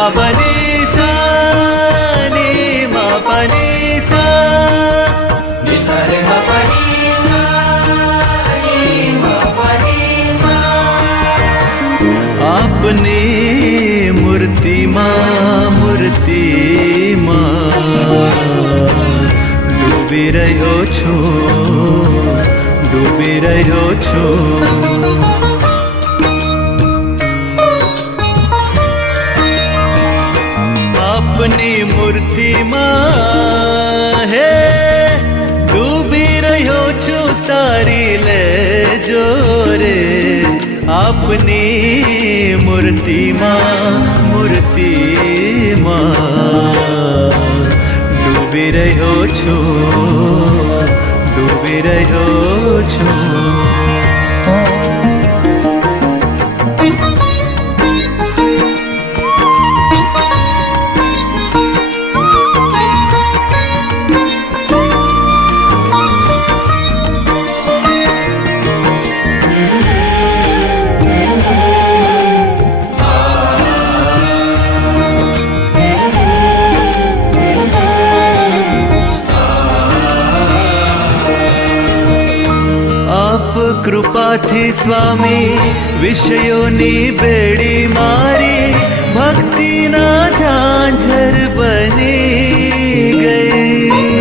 मा पनि सा नि मा पनि सा नि सा रे मा पनि सा नि मा पनि सा। आपने मूर्तिમાં ડૂબી રહ્યો છું આપની મૂર્તિમાં હે ડૂબી રહ્યો છું તારી લેજો રે આપની મૂર્તિમાં ડૂબી રહ્યો છું કૃપાથી સ્વામી વિષયોની બેડી મારી ભક્તિના ઝાંઝર બની ગઈ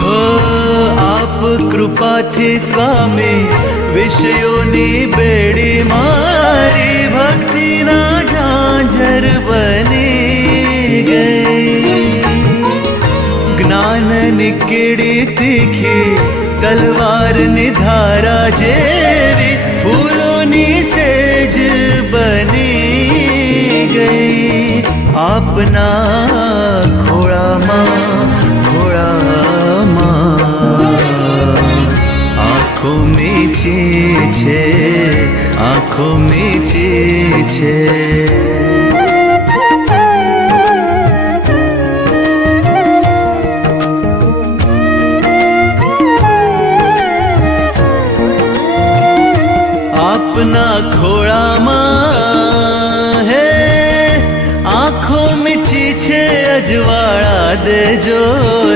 હો આપ કૃપાથી સ્વામી વિષયોની બેડી મારી ભક્તિના ઝાંઝર બની ગઈ જ્ઞાનની કીડી તીખી તલવારની ધારા જેવી ફૂલોની સેજ બની ગઈ આપના ખોળામાં આંખો મીચી છે આપના ખોળામાં હે આંખો મીચી છે અજવાળા દેજો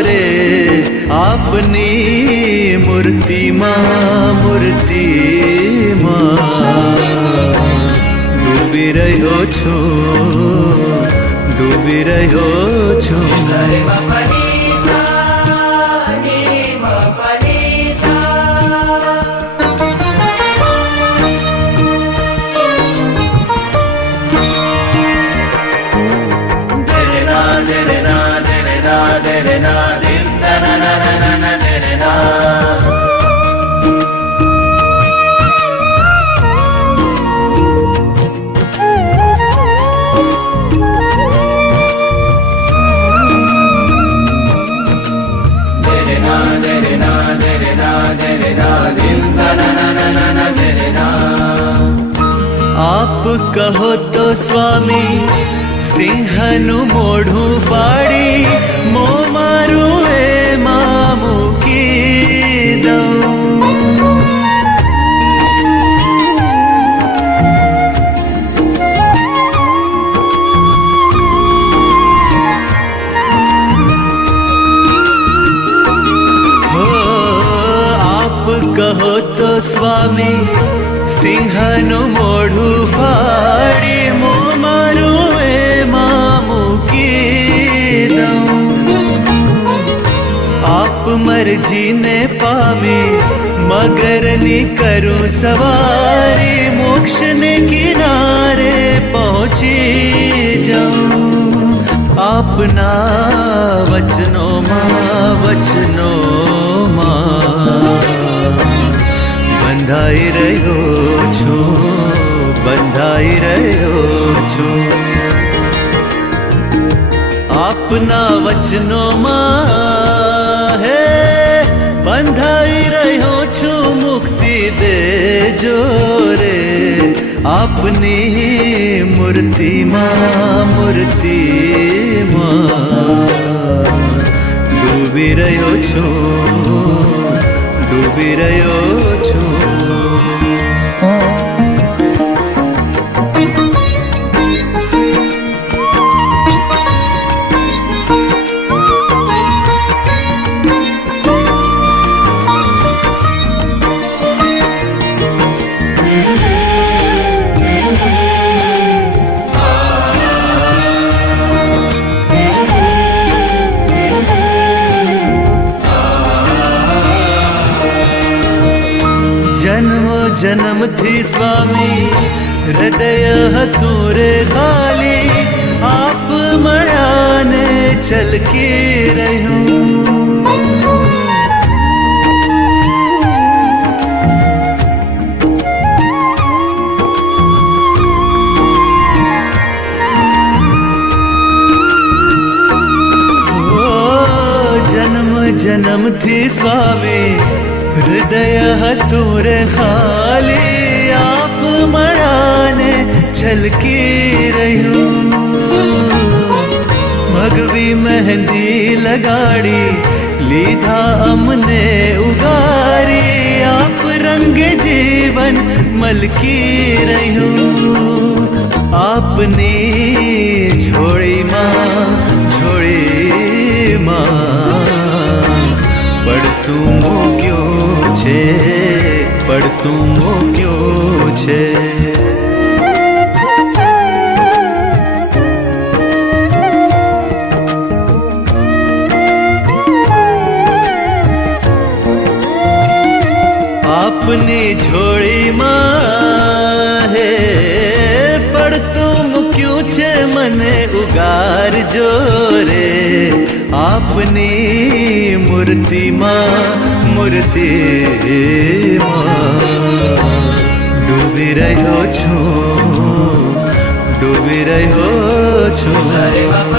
રે આપની મૂર્તિમાં ડૂબી રહ્યો છું नि सा रे मा पनि सा नि मा पनि सा। दे रे ना दे रे ना दे रे ना दे रे ना दिम da na na na na na दे रे ना। આપ કહો તો સ્વામી સિંહનું મોઢું ફાડી મો મારું એમાં મૂકી દઉં હો આપ કહો તો સ્વામી સિંહનું મોઢું ફાડી મો મારું એમાં મૂકી દઉં આપ મરજીને પામી મગરની કરું સવારી મોક્ષને કિનારે પહોંચી જાઉં આપના વચનોમાં બંધાઈ રહ્યો છું આપના વચનોમાં હે બંધાઈ રહ્યો છું મુક્તિ દેજો રે આપની મૂર્તિ માં ડૂબી રહ્યો છું જન્મથી સ્વામી હૃદય હતું રે ખાલી આપ મળ્યા ને છલકી રહ્યું જન્મથી સ્વામી હૃદય હતું રે ખાલી આપ મળાને છલકી રહ્યું ભગવી મહેંદી લગાડી લીધા અમને ઉગારી આપ રંગે જીવન મલકી રહ્યું આપની ઝોળીમાં પડતું મૂક્યું છે આપની ઝોળીમાં હે પડતું મૂક્યું છે મને ઉગારજો રે આપની મૂર્તિમાં ડૂબી રહ્યો છું સારે બાપા